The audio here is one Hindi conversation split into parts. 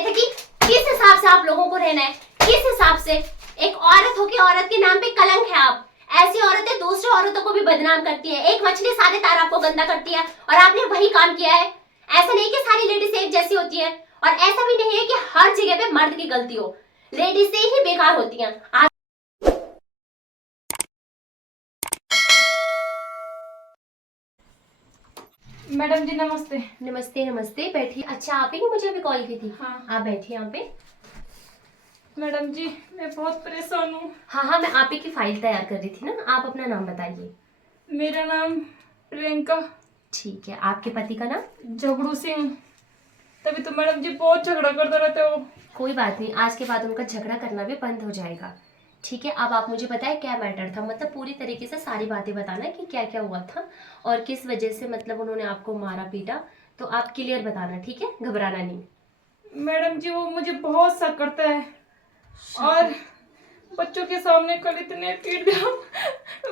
रहे थे कि किस हिसाब से आप लोगों को रहना है, किस हिसाब से। एक औरत हो के औरत के नाम पे कलंक है आप। ऐसी औरतें दूसरी औरतों को भी बदनाम करती है। एक मछली सारे तार आपको गंदा करती है और आपने वही काम किया है। ऐसा नहीं कि सारी लेडीज एक जैसी होती है, और ऐसा भी नहीं है कि हर जगह पे मर्द की गलती हो। लेडीज से ही बेकार होती हैं। मैडम जी नमस्ते। नमस्ते नमस्ते, बैठिए। अच्छा, आप ही ने मुझे अभी कॉल की थी? हाँ। आप बैठिए यहाँ पे। मैडम जी मैं बहुत परेशान हूँ। हाँ हाँ, मैं आप ही की फाइल तैयार कर रही थी ना। आप अपना नाम बताइए। मेरा नाम प्रियंका। ठीक है, आपके पति का नाम? झगड़ू सिंह। तभी तो मैडम जी बहुत झगड़ा करते रहते हो। कोई बात नहीं, आज के बाद उनका झगड़ा करना भी बंद हो जाएगा। ठीक है, अब आप मुझे बताएं क्या मैटर था। मतलब पूरी तरीके से सारी बातें बताना कि क्या क्या हुआ था और किस वजह से मतलब उन्होंने आपको मारा पीटा। तो आप क्लियर बताना, ठीक है, घबराना नहीं। मैडम जी वो मुझे बहुत शक करता है और बच्चों के सामने कल इतने पीट दिया,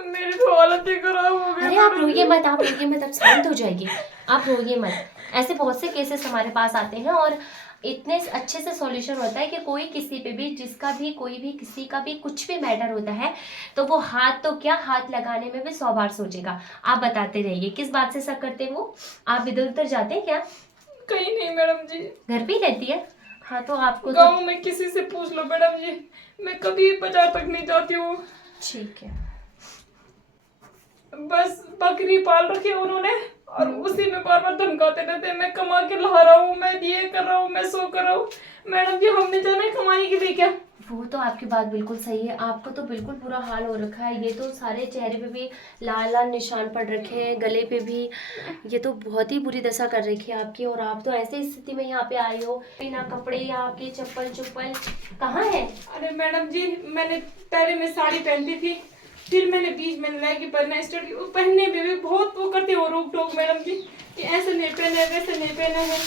मेरी तो हालत ही खराब हो गई। अरे आप रोइए मत, आप रोइए मत, अब शांत हो जाइए। आप रोइए मत। ऐसे बहुत से केसेस हमारे पास आते हैं और इतने अच्छे से सॉल्यूशन होता है कि कोई किसी पे भी, जिसका भी, कोई भी, किसी का भी कुछ भी मैटर होता है तो वो हाथ तो क्या, हाथ लगाने में भी 100 बार सोचेगा। आप बताते रहिए किस बात से शक करते हैं वो। आप इधर उधर जाते हैं क्या? कहीं नहीं मैडम जी, घर पे ही रहती है? हाँ तो आपको तो गांव में किसी से पूछ लो मैडम जी, मैं कभी बाजार तक नहीं जाती हूँ। ठीक है। बस बकरी पाल रखी है उन्होंने और उसी में बार बार धमकाते रहते हैं, मैं कमा के ला रहा हूँ, मैं ये कर रहा हूँ, मैं सो कर रहा हूँ। मैडम जी हमने जाना है कमाने के लिए क्या? वो तो आपकी बात बिल्कुल सही है। आपको तो बिल्कुल बुरा हाल हो रखा है। ये तो सारे चेहरे पे भी लाल लाल निशान पड़ रखे हैं, गले पे भी। ये तो बहुत ही बुरी दशा कर रखी है आपकी। और आप तो ऐसी स्थिति में यहाँ पे आई हो, बिना कपड़े या आपके चप्पल चुप्पल कहाँ है? अरे मैडम जी मैंने पहले में साड़ी पहनती थी, फिर मैंने बीच में लहंगे पहनना स्टार्ट किया। पहनने में भी बहुत वो करते हो रोक टोक मैडम जी कि ऐसे नहीं पहने वैसे नहीं पहने है।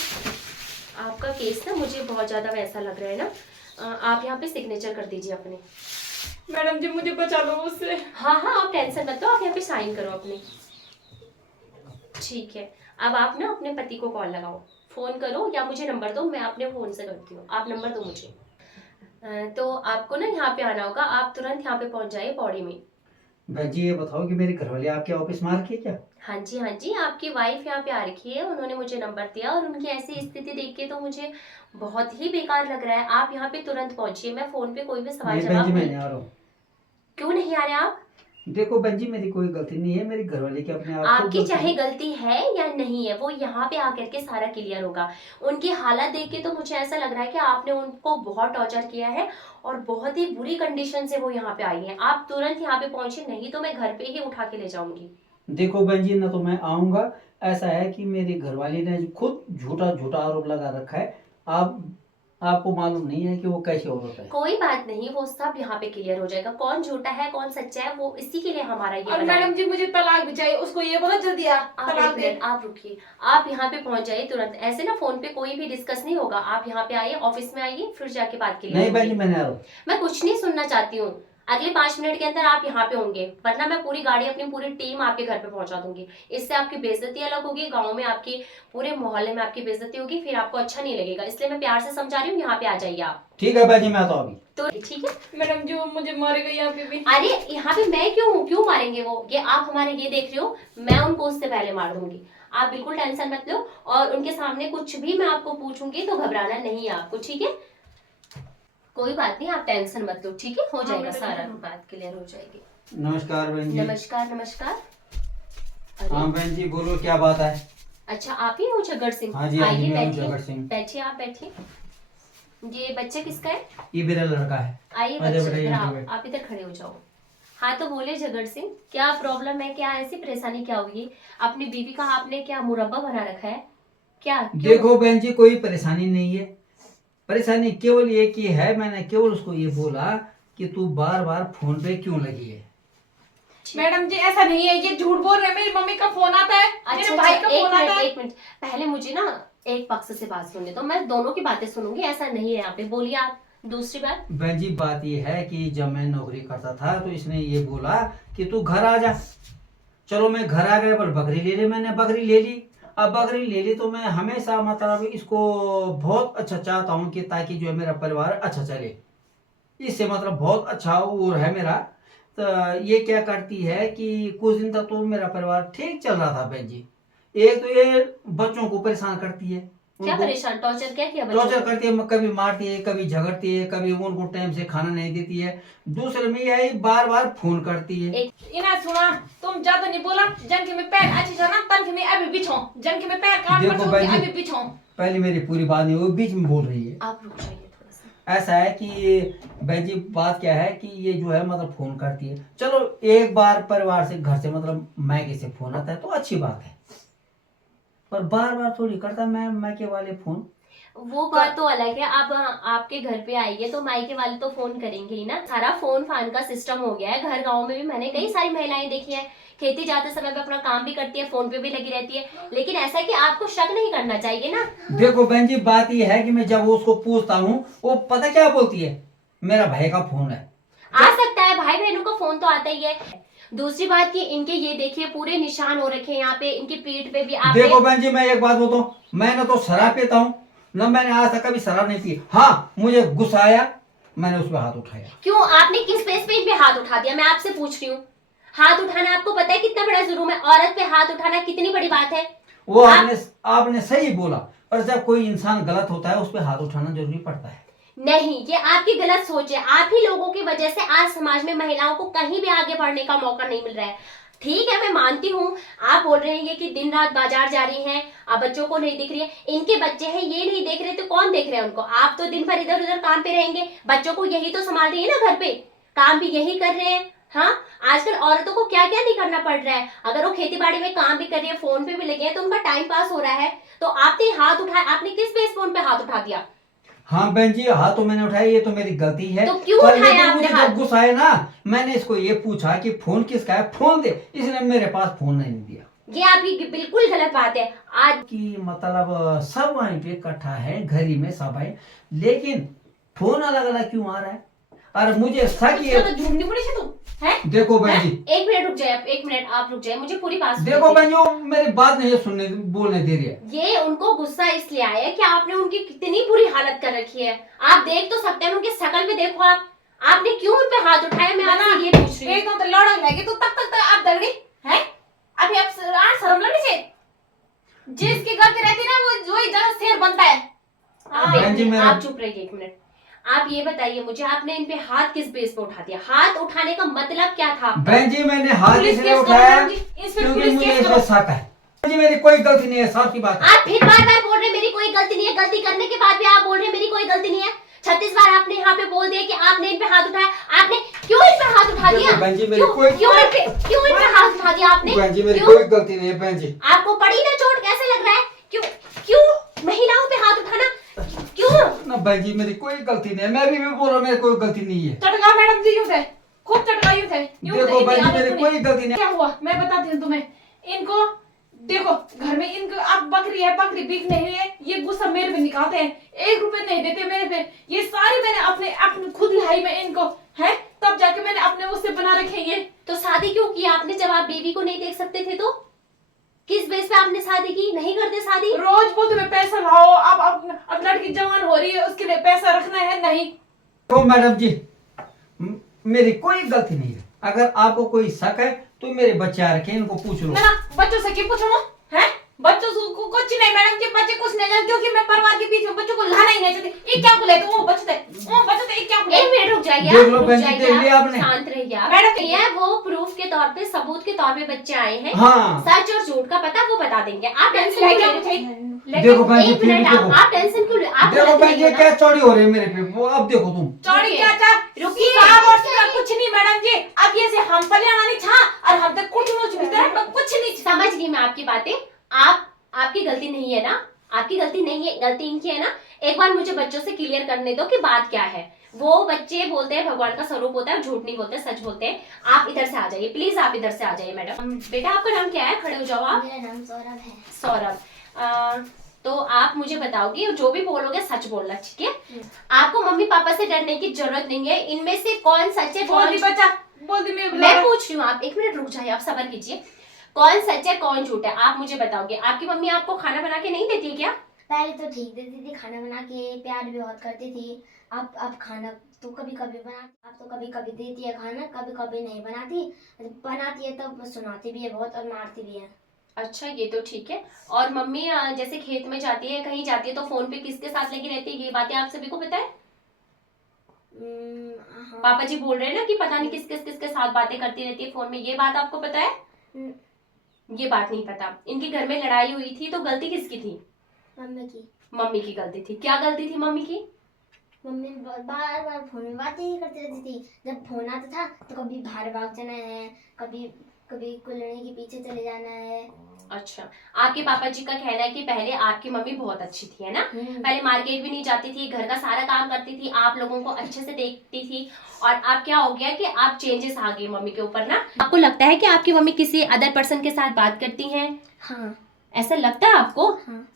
आपका केस ना मुझे बहुत ज्यादा वैसा लग रहा है ना। आप यहाँ पे सिग्नेचर कर दीजिए अपने। मैडम जी मुझे बचा लो उससे। हाँ हाँ, आप टेंशन मत लो, आप यहाँ पे साइन करो अपने। ठीक है, अब आप ना अपने पति को कॉल लगाओ, फोन करो या मुझे नंबर दो, मैं अपने फोन से करती हूँ। आप नंबर दो मुझे। तो आपको ना यहाँ पे आना होगा। आप तुरंत यहाँ पे पहुंच जाइए पौड़ी में। बहन जी ये बताओ कि मेरी घरवाली आपके ऑफिस में आ रखी है क्या? हाँ जी हाँ जी, आपकी वाइफ यहाँ पे आ रखी है। उन्होंने मुझे नंबर दिया और उनकी ऐसी स्थिति देख के तो मुझे बहुत ही बेकार लग रहा है। आप यहाँ पे तुरंत पहुंचिए। मैं फोन पे कोई भी सवाल नहीं बहन जवाब जी मैं नहीं। नहीं आ रहा हूँ। क्यों नहीं आ रहे आप? देखो बहन जी मेरी कोई गलती नहीं है, मेरी घरवाली की अपने आप को आपकी गलती चाहे है। गलती है या नहीं है, वो यहाँ पे आकर के सारा क्लियर होगा। उनकी हालत देख के तो मुझे ऐसा लग रहा है कि आपने उनको बहुत टॉर्चर किया है और बहुत ही बुरी कंडीशन से वो यहाँ पे आई है। आप तुरंत यहाँ पे पहुंचे, नहीं तो मैं घर पे ही उठा के ले जाऊंगी। देखो बहन जी ना तो मैं आऊंगा, ऐसा है कि मेरी घरवाली ने खुद झूठा झूठा आरोप लगा रखा है। आप आपको मालूम नहीं है कि वो कैसी औरत है। कोई बात नहीं, वो सब यहाँ पे क्लियर हो जाएगा। कौन झूठा है कौन सच्चा है, वो इसी के लिए हमारा ये और बना है। मैडम जी मुझे तलाक भी चाहिए, उसको ये बोलो जल्दी आ आप तलाक एक दे। मिनट, आप रुकिए। आप यहाँ पे पहुंच जाइए तुरंत। ऐसे ना फोन पे कोई भी डिस्कस नहीं होगा। आप यहाँ पे आइए, ऑफिस में आइए, फिर जाके बात क्लियर नहीं बहन जी होगी। मैं नहीं आ रहा हूँ। मैं कुछ नहीं सुनना चाहती हूँ। अगले 5 मिनट के अंदर आप यहाँ पे होंगे, वरना मैं पूरी गाड़ी, अपनी पूरी टीम आपके घर पे पहुंचा दूंगी। इससे आपकी बेइज्जती अलग होगी, गांव में आपकी, पूरे मोहल्ले में आपकी बेइज्जती होगी, फिर आपको अच्छा नहीं लगेगा। इसलिए मैं प्यार से समझा रही हूँ, यहाँ पे आ जाइए आप। ठीक है बहन जी मैं आता हूँ अभी। तो ठीक है। मैडम जी वो मुझे मारेगा यहाँ पे भी। अरे यहाँ पे मैं क्यों हूँ, क्यों मारेंगे वो? ये आप हमारे ये देख रहे हो, मैं उनको उससे पहले मार दूंगी। आप बिल्कुल टेंशन मत लो। और उनके सामने कुछ भी मैं आपको पूछूंगी तो घबराना नहीं है आपको, ठीक है? कोई बात नहीं, आप टेंशन मत लो, ठीक है? हो जाएगा, मैडम, सारा बात क्लियर हो जाएगी। नमस्कार बहन जी। नमस्कार नमस्कार। अरे, हाँ बहन जी बोलो क्या बात है? अच्छा आप ही हो झगड़ सिंह? हाँ जी, हाँ जी, आइए मैं हूँ बैठिए। झगड़ सिंह। बैठिए, आप बैठिए। ये बच्चा किसका है? ये मेरा लड़का है। आइए अरे बच्चे, बेटा, इधर यहाँ पे आप बैठ। आप इधर खड़े हो जाओ। हाँ तो बोले झगड़ सिंह, क्या प्रॉब्लम है? क्या ऐसी परेशानी क्या हुई? अपनी बीवी का आपने क्या मुरब्बा बना रखा है क्या? क्यों? देखो बहन जी कोई परेशानी नहीं है, परेशानी केवल ये की है, मैंने केवल उसको ये बोला कि तू बार बार फोन पे क्यों लगी है। मैडम जी ऐसा नहीं है, ये झूठ बोल रहे हैं। मेरी मम्मी का फोन आता है, मेरे अच्छा भाई अच्छा, का फोन आता है। एक मिनट, पहले मुझे ना एक पक्ष से बात सुनने दो। मैं दोनों की बातें सुनूंगी, ऐसा नहीं है यहाँ पे। बोलिए आप दूसरी बात। बहन जी बात ये है कि जब मैं नौकरी करता था तो इसने ये बोला कि तू घर आ जा। चलो मैं घर आ गया, पर बकरी ले ली, मैंने बकरी ले ली अब बकरी ले ली तो मैं हमेशा मतलब इसको बहुत अच्छा चाहता हूँ कि ताकि जो है मेरा परिवार अच्छा चले, इससे मतलब बहुत अच्छा वो है मेरा। तो ये क्या करती है कि कुछ दिन तक तो मेरा परिवार ठीक चल रहा था बहन जी। एक तो ये बच्चों को परेशान करती है, क्या उनको परेशाान, टॉर्चर क्या किया बच्चों टॉर्चर को? करती है, कभी मारती है, कभी झगड़ती है, कभी उनको टाइम से खाना नहीं देती है। दूसरे में यही बार बार फोन करती है। इना सुना, तुम ज्यादा नहीं बोला, जन के में पैर अच्छी जाना, तन के में अभी बिछो, जन के में पैर काट देखो कर बहन जी, अभी बिछो। पहले मेरी पूरी बात नहीं, वो बीच में बोल रही है। आप रुक जाइए थोड़ा सा। ऐसा है कि बहन जी बात क्या है कि ये जो है मतलब फोन करती है। चलो एक बार परिवार से, घर से मतलब मैके से फोन आता है तो अच्छी बात है, पर बार बार थोड़ी करता मैं मैके वाले फोन। वो बात तो अलग है। आप आपके घर पे आइए तो मायके वाले तो फोन करेंगे ही ना। सारा फोन फान का सिस्टम हो गया है। घर गांव में भी मैंने कई सारी महिलाएं देखी है, खेती जाते समय पे अपना काम भी करती है, फोन पे भी लगी रहती है। लेकिन ऐसा कि आपको शक नहीं करना चाहिए ना। देखो बहन जी बात ये है कि मैं जब उसको पूछता हूँ वो पता क्या बोलती है, मेरा भाई का फोन है। आ सकता है, भाई बहनों का फोन तो आता ही है। दूसरी बात कि इनके ये देखिए पूरे निशान हो रखे हैं यहाँ पे, इनकी पीठ पे भी आपने। देखो बहन जी मैं एक बात बोलता हूँ, मैंने तो शराब पीता हूँ ना, मैंने आज तक कभी शराब नहीं पी। हाँ मुझे गुस्सा आया, मैंने उस पर हाथ उठाया। क्यों, आपने किस बेस पे इन पे हाथ उठा दिया, मैं आपसे पूछ रही हूँ। हाथ उठाना आपको पता है कितना बड़ा जुर्म है? औरत पे हाथ उठाना कितनी बड़ी बात है? वो आपने सही बोला, पर जब कोई इंसान गलत होता है उस पर हाथ उठाना जरूरी पड़ता है। नहीं, ये आपकी गलत सोच है। आप ही लोगों की वजह से आज समाज में महिलाओं को कहीं भी आगे बढ़ने का मौका नहीं मिल रहा है। ठीक है, मैं मानती हूँ आप बोल रहे हैं कि दिन रात बाजार जा रही हैं, आप बच्चों को नहीं दिख रही है। इनके बच्चे हैं, ये नहीं देख रहे तो कौन देख रहे हैं उनको? आप तो दिन भर इधर उधर काम पे रहेंगे, बच्चों को यही तो संभाल रही है ना, घर पे काम भी यही कर रहे हैं। हाँ, आजकल औरतों को क्या क्या नहीं करना पड़ रहा है। अगर वो खेती बाड़ी में काम भी कर रही है, फोन पे भी लगे हैं, तो उनका टाइम पास हो रहा है। तो आपने हाथ उठाया, आपने किस बेस पे उन पे हाथ उठा दिया? हाँ बहन जी हाथ तो मैंने उठाया, ये तो मेरी गलती है। तो क्यों पर उठाया लेकिन आपने मुझे हाथ? जब गुस्सा आया ना, मैंने इसको ये पूछा कि फोन किसका है, फोन दे। इसने मेरे पास फोन नहीं दिया। ये आपकी बिल्कुल गलत बात है। आज कि मतलब सब वहीं पे इकट्ठा है, घर ही में सब है, लेकिन फोन अलग अलग क्यों आ रहा है? और मुझे शक ये, तो झूठ नहीं बोली तुम, हैं? देखो बहन जी, एक मिनट रुक जाए, एक मिनट आप रुक जाए, मुझे पूरी बात सुनने देखो दीजिए। बहन जी वो मेरी बात नहीं सुनने बोलने दे रही है। ये उनको गुस्सा इसलिए आया है कि आपने उनकी कितनी बुरी हालत कर रखी है। आप देख तो सकते हैं, उनकी शक्ल पे देखो आप। आपने क्यों उन पे हाथ उठाया, मैं आपसे ये पूछ रही हूँ। एक तो लड़क लगी तो तब तक आप दगड़ी हैं? अभी आप शर्म लगनी चाहिए। जिसकी गलती रहती है ना वो वही जगह शेर बनता है। बहन जी, मेरा- आप चुप रहिए एक मिनट। आप ये बताइए मुझे, आपने इन पे हाथ किस बेस पे उठा दिया? हाथ उठाने का मतलब क्या था आपका? बहन जी मैंने हाथ पुलिस इसलिए केस उठाया करो जी, इस पे क्योंकि पुलिस मुझे केस इस करो। पे शक है। बहन जी मेरी कोई गलती नहीं है, साफ सी बात है। आप फिर बार बार बोल रहे हैं मेरी कोई गलती नहीं है। गलती करने के बाद भी आप बोल रहे हैं मेरी कोई गलती नहीं है। 36 बार आपने यहाँ पे बोल दिया कि आपने इन पे हाथ उठाया। आपने क्यों इन पे हाथ उठा दिया? देखो बहन जी, मेरी क्यों कोई- क्यों इन पे हाथ उठा दिया आपने? बहन जी मेरी क्यों? कोई गलती नहीं है बहन जी। आपको पड़ी ना चोट, कैसे लग रहा है? क्यों क्यों महिलाओं पे हाथ उठाना क्यों? ना बहन जी मेरी कोई गलती नहीं है, मैं भी बोल रहा हूँ मेरी कोई गलती नहीं है। चटका मैडम जी यूं थे, खूब चटका यूं थे। देखो बहन जी मेरी कोई गलती नहीं है। क्या हुआ मैं बताती हूँ तुम्हें। इनको देखो घर में इनको अब बकरी है, बकरी बिक नहीं रही है, ये गुस्सा मेरे पे निकालते हैं। 1 रुपए नहीं देते मेरे पे। ये सारी मैंने अपने खुद लाई में इनको है, तब जाके मैंने अपने उससे बना रखे ये। तो शादी क्यों की आपने जब आप बीवी को नहीं देख सकते थे? तो किस बेस पे आपने शादी की? नहीं करते शादी? रोज बोलते मैं पैसा लाओ, अब लड़की जवान हो रही है उसके लिए पैसा रखना है। नहीं तो मैडम जी मेरी कोई गलती नहीं है। अगर आपको कोई शक है तो मेरे बच्चे आ रखे हैं, इनको पूछ लो। ना बच्चों से क्यों पूछो है? बच्चों को कुछ नहीं मैडम जी, बच्चे कुछ नहीं जानते क्योंकि मैं परिवार के बीच में बच्चों को लाना ही नहीं चाहती। ये क्या बोले तो वो बचते एक क्या बोले। एक मिनट रुक जाइए, देख लो रुक बहन जी, जाइए, देख लिया आप आपने? शांत रहिए आप। मैडम ये वो प्रूफ के तौर पे, सबूत के तौर पे बच्चे आए हैं। हाँ सच और झूठ का पता वो बता देंगे। आप टेंशन क्यों ले रहे हैं? देखो बहन जी एक फिर भी मिनट, देखो, आप टेंशन क्यों ले? आप देखो गलत बहन नहीं जी हो ना? क्या चौड़ी हो रही है मेरे पे, वो अब देखो तुम। चौड़ी क्या था? रुकिए। कुछ नहीं मैडम जी, अब ये से हम पलियाना नहीं छा और हम तक कुछ मुझ भीतर कुछ नहीं। समझ गई मैं आपकी बातें। आपकी गलती नहीं है ना? आपकी गलती नहीं है, गलती इनकी है ना? एक बार मुझे बच्चों से क्लियर करने दो कि बात क्या है। वो बच्चे बोलते हैं भगवान का स्वरूप होता है, झूठ नहीं बोलते, सच बोलते हैं। आप इधर से आ जाइए प्लीज, आप इधर से आ जाइए मैडम। बेटा आपका नाम क्या है? खड़े हो जाओ आप। मेरा नाम सौरभ है। सौरभ, तो आप मुझे बताओगे, जो भी बोलोगे सच बोलना, ठीक है? आपको मम्मी पापा से डरने की जरूरत नहीं है। इनमें से कौन सच है बोल दी कौन? बच्चा, बोल दी मैं पूछ रही हूँ, आप एक मिनट रुक जाइए, आप सब्र कीजिए। कौन सच है कौन झूठ है आप मुझे बताओगे। आपकी मम्मी आपको खाना बना के नहीं देती है क्या? पहले तो ठीक देती थी खाना बना के, प्यार भी बहुत करती थी। अब खाना तो कभी कभी बनाती, अब तो कभी कभी देती है खाना, कभी कभी नहीं बनाती। बनाती है तो सुनाती भी है बहुत और मारती भी है। अच्छा ये तो ठीक है। और मम्मी जैसे खेत में जाती है कहीं जाती है तो फोन पे किसके साथ लगी रहती है, ये बातें आप सभी को पता है? हाँ। पापा जी बोल रहे हैं ना कि पता नहीं किसके साथ बातें करती रहती है फोन में, ये बात आपको पता है? हम्म, ये बात नहीं पता। इनके घर में लड़ाई हुई थी तो गलती किसकी थी? मम्मी की। मम्मी की गलती थी। क्या गलती थी मम्मी की? मम्मी बार बार फोन में बातें ही करती रहती थी। जब फोन आता था तो कभी बाहर भाग जाना है, कभी कभी कुल्हड़ी के पीछे चले जाना है। अच्छा, आपके पापा जी का कहना है कि पहले आपकी मम्मी बहुत अच्छी थी, है ना? हम्म। पहले मार्केट भी नहीं जाती थी, घर का सारा काम करती थी, आप लोगों को अच्छे से देखती थी। और अब क्या हो गया कि आप चेंजेस आ गए मम्मी के ऊपर ना। आपको लगता है कि आपकी मम्मी किसी अदर पर्सन के साथ बात करती हैं? हाँ। ऐसा लगता है आपको? हाँ।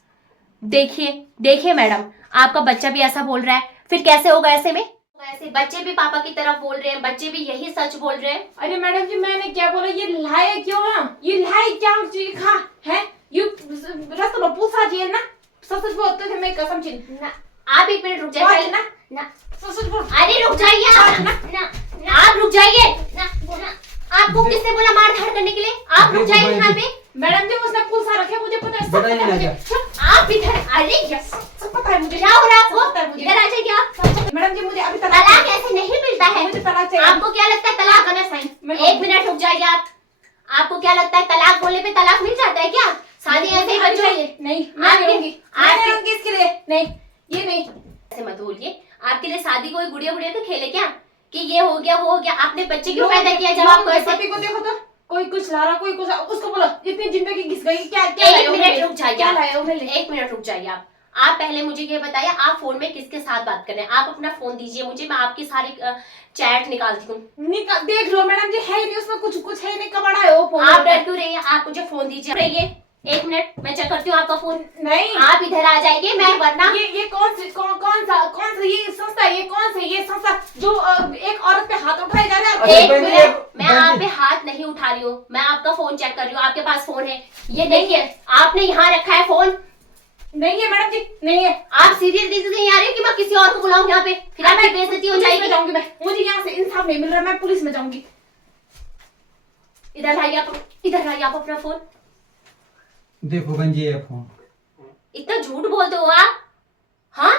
देखिए मैडम, आपका बच्चा भी ऐसा बोल रहा है, फिर कैसे होगा ऐसे में? ऐसे बच्चे भी पापा की तरफ बोल रहे हैं, बच्चे भी यही सच बोल रहे हैं। अरे मैडम जी मैंने क्या बोला, ये लाए क्यों ना, ये लाए क्या खा है, ये रास्ते में पूछा जी है ना, सच बोलते थे मैं कसम से ना। आप एक मिनट रुक जाइए ना ना। सच बोल। अरे रुक जाइए आप ना। आप रुक जाइए। ना। ना। आपको किसने बोला मार धाड़ करने के लिए? आप रुक जाइए यहाँ पे। मैडम जी उसने पूछा रखे, मुझे पता है, सब बताइए पता है ना मुझे, क्या? आप इधर, अरे यस, सब पता है मुझे। क्या हो रहा है सब पता है आपको? मुझे। इधर आ जाइए आप। मैडम जी मुझे अभी तलाक ऐसे नहीं मिलता है। मुझे तलाक चाहिए। आपको क्या लगता है तलाक आना मैं- सही? एक मिनट रुक जाइए आप। आपको क्या लगता है तलाक बोलने पे तलाक मिल जाता है क्या? शादी ऐसे ही बन जाइए। नहीं मैं आपके- नहीं दूंगी, मैं आपके- नहीं दूंगी इसके लिए, नहीं ये नहीं। ऐसे मत बोलिए। आपके लिए शादी कोई गुड़िया गुड़िया के खेले क्या कि ये हो गया वो हो गया? आपने बच्चे क्यों पैदा किया जब आपको मेरे ऐसे? पति को देखो तो, कोई कुछ ला रहा, कोई कुछ, उसको बोलो इतनी जिंदगी घिस गई, क्या क्या एक लाए हो मेरे मिनट लिए? रुक जाइए क्या आप। लाए हो मेरे लिए? एक मिनट रुक जाइए आप पहले मुझे ये बताइए आप फोन में किसके साथ बात कर रहे हैं? आप अपना फोन दीजिए मुझे, मैं आपकी सारी चैट निकालती हूँ। देख लो मैडम जी, है नहीं उसमें, कुछ है नहीं, कबाड़ा है वो फोन। आप डर क्यों रही हैं? आप मुझे फोन दीजिए। रहिए एक मिनट, मैं चेक करती हूँ आपका फोन। नहीं आप इधर आ जाइए, मैं वरना ये कौन सा ये संस्था है, ये संस्था जो एक औरत पे हाथ उठाए जा रहा है। अरे एक बहन, मिनट, मैं बहन आप जी। पे हाथ नहीं उठा रही हूँ, मैं आपका फोन चेक कर रही हूँ। आपके पास फोन है, ये देखिए आपने यहाँ रखा है फोन। नहीं है मैडम जी, नहीं है। आप सीरियस रीजन नहीं आ रही कि मैं किसी और को बुलाऊं यहाँ पे, फिर आपकी बेइज्जती हो पुलिस में जाएगी। जाऊंगी मैं, मुझे यहाँ से इंसाफ नहीं मिल रहा, मैं पुलिस में जाऊंगी। इधर लाइए आप, इधर लाइए आप अपना फोन। देखो बहन जी ये फोन। इतना झूठ बोलते हो आप? हाँ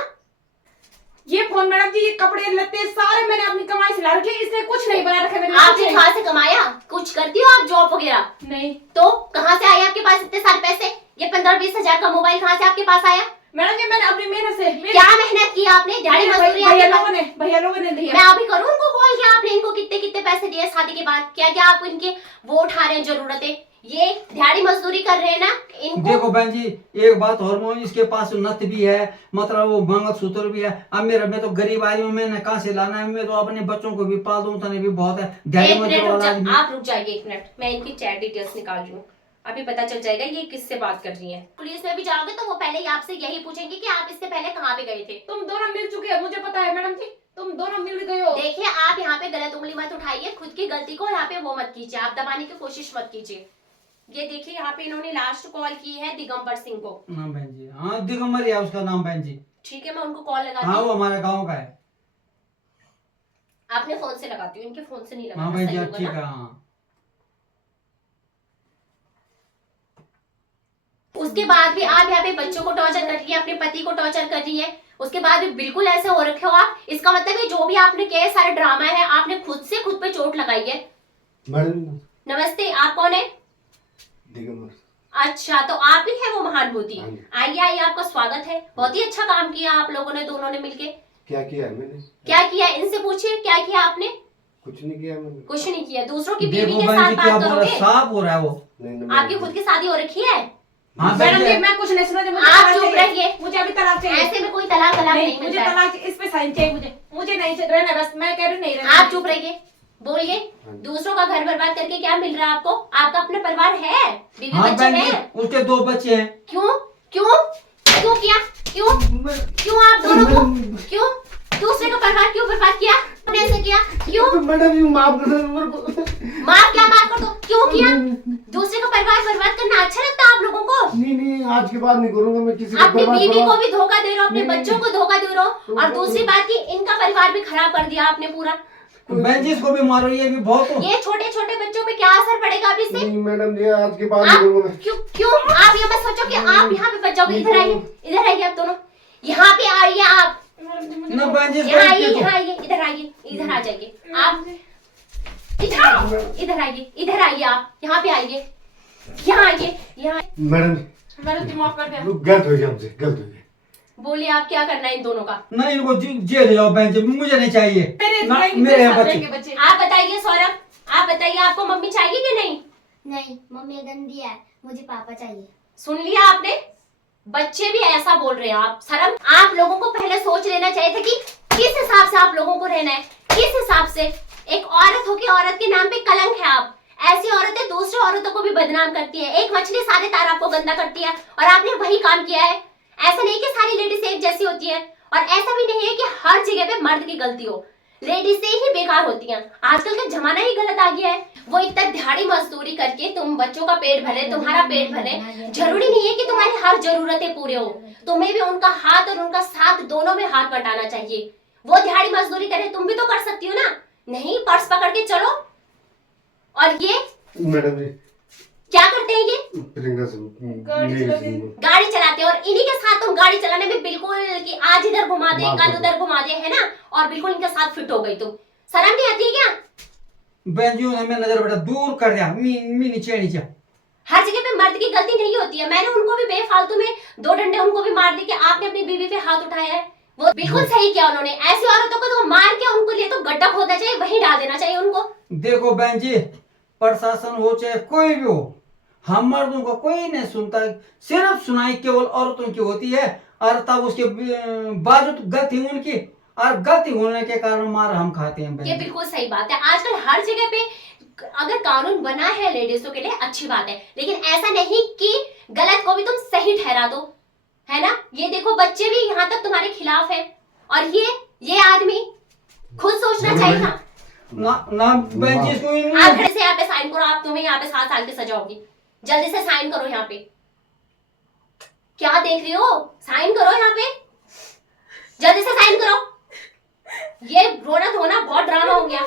ये फोन मैडम जी, ये कपड़े लत्ते सारे मैंने अपनी कमाई से ला रखे, इसने कुछ नहीं बना रखा मैंने। आपने कहाँ से कमाया? कुछ करती हो आप जॉब वगैरह? नहीं तो कहाँ से आए आपके पास इतने सारे पैसे? ये 15-20 हजार का मोबाइल कहाँ से आपके पास आया? मैडम जी मैंने अपनी मेहनत से, क्या मेहनत की आपने? दिहाड़ी मजदूरी आपके पास? भैया लोगों ने दिया। मैं अभी करूँ उनको कॉल कि आपने इनको कितने कितने पैसे दिए शादी के बाद? क्या क्या आप इनके वो उठा रहे हैं जरूरतें? ये दिहाड़ी मजदूरी कर रहे हैं ना इनको। देखो बहन जी एक बात और मोहन, इसके पास नथ भी है, मतलब वो मंगलसूत्र भी है। अब मेरा, मैं तो गरीब आदमी हूँ, मैंने कहाँ से लाना है? मैं तो अपने बच्चों को भी पाल दूँ, उतने भी बहुत है। दिहाड़ी एक मिनट मजदूर रुक वाला आदमी। आप रुक जाइए एक मिनट, मैं इनकी चैट डिटेल्स निकाल रही हूँ। अभी पता चल जाएगा ये किससे बात कर रही है। पुलिस में भी जाओगे तो वो पहले ही आपसे यही पूछेंगे कि आप इससे पहले कहाँ पे गए थे। तुम दोनों मिल चुके हो, मुझे पता है मैडम जी, तुम दोनों मिल गए हो। देखिए आप यहाँ पे गलत उंगली मत उठाइए, खुद की गलती को यहाँ पे वो मत कीजिए, आप दबाने की कोशिश मत कीजिए। ये देखिए यहाँ पे इन्होंने लास्ट कॉल की है दिगंबर सिंह को। नाम बहन जी, हाँ दिगंबर है उसका नाम बहन जी। ठीक है मैं उनको कॉल लगाती हाँ वो हूँ। हमारे गाँव का है। आपने फोन से लगाती हूँ, इनके फोन से नहीं हाँ लगाना, बहन सही जी होगा ठीक ना? है। हाँ उसके बाद भी आप यहाँ पे बच्चों को टॉर्चर कर रही है, अपने पति को टॉर्चर कर रही है, उसके बाद भी बिल्कुल ऐसे हो रखे हो आप। इसका मतलब है जो भी आपने किया है सारा ड्रामा है, आपने खुद से खुद पे चोट लगाई है। मैडम नमस्ते, आप कौन है? दिगंबर। अच्छा तो आप ही है वो महानुभूति। हाँ जी। आइए आइए, आपका स्वागत है। बहुत ही अच्छा काम किया आप लोगों ने, दोनों ने मिलके। क्या किया है मैंने? क्या किया इनसे पूछिए, क्या किया आपने? कुछ नहीं किया मैंने। कुछ नहीं किया। दूसरों की बीवी देखो के बहन साथ जी क्या बात बोल रहा है, करोगे? साफ हो रहा है वो। नहीं नहीं आपकी खुद की शादी हो रखी है? हाँ मैडम बहन जी जी मैं कुछ नहीं सुना, मुझे आप तलाक चुप चाहिए। रहिए। मुझे अभी तलाक चाहिए। ऐसे में कोई तलाक नहीं मुझे मिलता है। तलाक, इस पे साइन चाहिए मुझे नहीं रहना, बस मैं कह रही हूँ नहीं रहना। आप चुप रहिए, बोलिए। दूसरों का घर बर्बाद करके क्या मिल रहा है आपको? आपका अपना परिवार है, बीवी हाँ बच्चे बहन हैं। जी उसके 2 बच्चे हैं। क्यों क्यों क्यों किया? क्यों आप दोनों को क्यों दूसरे का परिवार क्यों बर्बाद किया? आपने ऐसे किया क्यों? मैडम जी माफ कर दो मेरे को। माफ क्या माफ कर दो? क्यों किया? दूसरे का परिवार बर्बाद करना अच्छा लगता है आप लोगों को? नहीं आज के बाद नहीं करूंगा मैं किसी को अपनी बर्बाद बीवी करूंगा। को भी धोखा दे रहे हो, अपने नहीं, बच्चों को धोखा दे रहे हो, और दूसरी बात की इनका परिवार भी खराब कर दिया आपने पूरा। बहन जी इसको भी मारो, ये भी बहुत ये छोटे छोटे बच्चों पे क्या असर पड़ेगा अभी से? नहीं मैडम जी आज के बाद नहीं करूंगा मैं। क्यों आप ये मत सोचो कि आप यहाँ पे बच जाओगे। इधर आइए आप दोनों, यहाँ पे आइए आप, ना बहन जी यहाँ आइए, इसको यहाँ आइए, इधर आइए, इधर आ जाइए आप, इधर आइए आप, यहाँ पे आइए, यहाँ आइए, यहाँ। मैडम जी माफ कर दे। गलत हो गया हमसे, गलत हो गया। बोलिए आप क्या करना है इन दोनों का? ना इनको जेल जाओ बहन जी, मुझे नहीं चाहिए। ना मेरे मेरे यहाँ साथ बच्चे। रहेंगे बच्चे। आप बताइए सौरभ, आप बताइए आपको मम्मी चाहिए कि नहीं? नहीं मम्मी गंदी है, मुझे पापा चाहिए। सुन लिया आपने, बच्चे भी ऐसा बोल रहे हैं। आप शर्म, आप लोगों को पहले सोच लेना चाहिए था कि किस हिसाब से आप लोगों को रहना है, किस हिसाब से। एक औरत हो के औरत के नाम पे कलंक है आप। ऐसी औरतें दूसरी औरतों को भी बदनाम करती है। एक मछली सारे तार आपको गंदा करती है, और आपने वही काम किया है। ऐसा नहीं कि सारी लेडीज एक जैसी होती है, और ऐसा भी नहीं है कि हर जगह पे मर्द की गलती हो। लेडीज से ही बेकार होती हैं। आजकल का जमाना ही गलत आ गया है। वो इतना दिहाड़ी मजदूरी करके तुम बच्चों का पेट भरे, तुम्हारा पेट भरे, जरूरी नहीं है कि तुम्हारी हर जरूरतें पूरे हो। तुम्हें भी उनका हाथ और उनका साथ दोनों में हाथ बटाना चाहिए। वो दिहाड़ी मजदूरी करे, तुम भी तो कर सकती हो ना। नहीं, पर्स पकड़ के चलो। और ये मैडम जी क्या करते हैं? ये प्रियंका से गाड़ी चलाते हैं, और इन्हीं के साथ तुम गाड़ी चलाने में बिल्कुल कि आज इधर घुमा दे, कल उधर घुमा दे, है ना, और बिल्कुल इनके साथ फिट हो गई तुम। शर्म नहीं आती है क्या? बहन जी ने मेरा नजर बेटा दूर कर दिया। मी नीचे हर जगह पे मर्द की गलती नहीं होती है। मैंने उनको भी बेफालतू में 2 डंडे उनको भी मार दिए कि आपने अपनी बीवी पे हाथ उठाया है। वो बिल्कुल सही किया उन्होंने। ऐसी औरतों को तो मार के उनको लिए तो गड्ढा खोदना चाहिए, वहीं डाल देना चाहिए उनको। देखो बहन जी, प्रशासन हो चाहे कोई भी हो, हम मर्दों को कोई नहीं सुनता। सिर्फ सुनाई केवल औरतों की होती है, और तब उसके बावजूद गलती उनकी, और गलती होने के कारण मार हम खाते हैं बहन ये जी। बिल्कुल सही बात है। आजकल हर जगह पे अगर कानून बना है लेडीजों के लिए, अच्छी बात है, लेकिन ऐसा नहीं कि गलत को भी तुम सही ठहरा दो, है ना। ये देखो बच्चे भी यहाँ तक तुम्हारे खिलाफ है, और ये आदमी खुद सोचना चाहिए था। ना बहन जी इसको आप घर से यहाँ पे साइन करो। आप तुम्हें यहाँ पे 7 साल की सजा होगी। जल्दी से साइन करो यहाँ पे। क्या देख रही हो? साइन करो यहाँ पे, जल्दी से साइन करो। ये रोना धोना बहुत ड्रामा हो गया।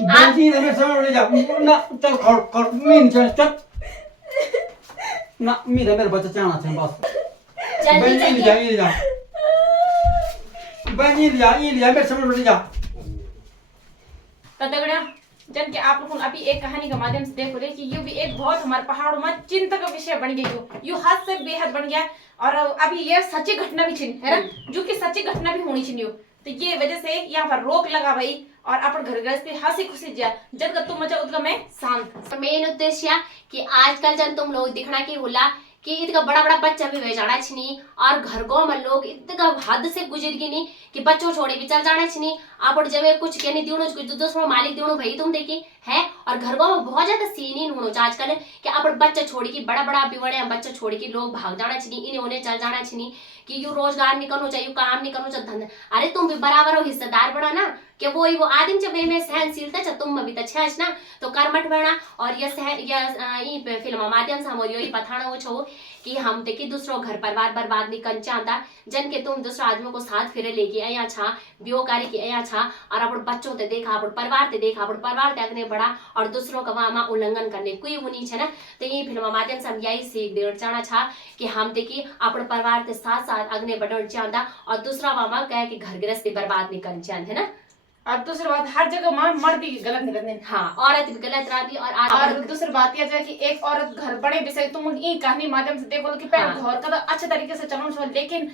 बहन जी इधर समझ ले जा ना, चल खड़ मीन चल ना, मेरा बच्चा चाहना चाहिए बस। जल्दी बहन जी जल्दी। ले जा बहन जी ले जा मेरे समझ ले जा। तो दगड़ा जन के आप लोगों अभी एक कहानी के माध्यम से देखो रहे कि ये भी एक बहुत हमारे पहाड़ों में चिंता का विषय बन गया। यो हद से बेहद बन गया, और अभी ये सच्ची घटना भी छिन है ना, जो कि सच्ची घटना भी होनी चाहिए। तो ये वजह से यहाँ पर रोक लगा भाई, और अपन घर गृहस्थी हंसी खुशी जा जब का तुम मचा उतना मैं शांत। मेन उद्देश्य कि आजकल जन तुम लोग दिखना की होला कि इतका बड़ा बड़ा बच्चा भी वे जाना छनी, और घर को में लोग इतका हद से गुजर गई नहीं कि बच्चों छोड़े भी चल जाना छनी। आप जब कुछ कहने दियो कुछ दूसरों मालिक दियो भाई तुम देखी है, और घर को में बहुत ज्यादा सीन ही होनो आजकल कि अपन बच्चा छोड़ी की बड़ा बड़ा बिवड़े बच्चा छोड़ी की लोग भाग जाना छनी, इन्हें उन्हें चल जाना छनी कि यू रोजगार नहीं करना चाहिए, काम नहीं करना चाहिए, धंधा। अरे तुम भी बराबर हो, हिस्सेदार बना ना, कि वो आदमी जब में सहनशीलता छ तुम में भी तो छेच ना, तो कर्मठ बना। और ये फिल्म माध्यम से हम यही पथाना वो छो कि हम देखिए दूसरों घर परिवार बर्बाद नहीं कर चाहता। जन के तुम दूसरा आदमी को साथ फिरे लेके आया छा, ब्योकारी के आया छा, और अपन बच्चों ते देखा, अपन परिवार ते देखा, अपन परिवार ते अगने बढ़ा, और दूसरों का वहां उल्लंघन करने कोई वो नहीं है ना। तो ये फिल्म माध्यम से हम यही सीख देना चाहना छा कि हम देखिए अपन परिवार के साथ साथ अगने बढ़ना चाहता, और दूसरा वहां कहे कि घर गृहस्थी बर्बाद नहीं करना चाहते है ना। और दूसरी बात हर जगह मां मर्द भी गलत नहीं रहते। हाँ, औरत भी गलत रहती, और दूसरी बात यह है कि एक औरत घर बड़े विषय तुम ई कहानी माध्यम से देखो कि पहले घर का तो अच्छे तरीके से चलना चाहिए, लेकिन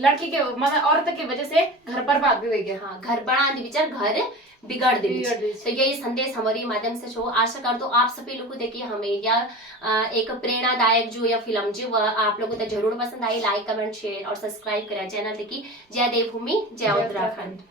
लड़की के मतलब औरत की वजह से घर बर्बाद भी हो गया। हाँ, घर बना दी विचार घर बिगड़ दे। तो यही संदेश हमारे माध्यम से शो आशा कर दो आप सभी लोगों को देखिए हमें या एक प्रेरणादायक जो या फिल्म जो वह आप लोगों को जरूर पसंद आई। लाइक कमेंट शेयर और सब्सक्राइब करें चैनल देखिए। जय देवभूमि, जय उत्तराखंड।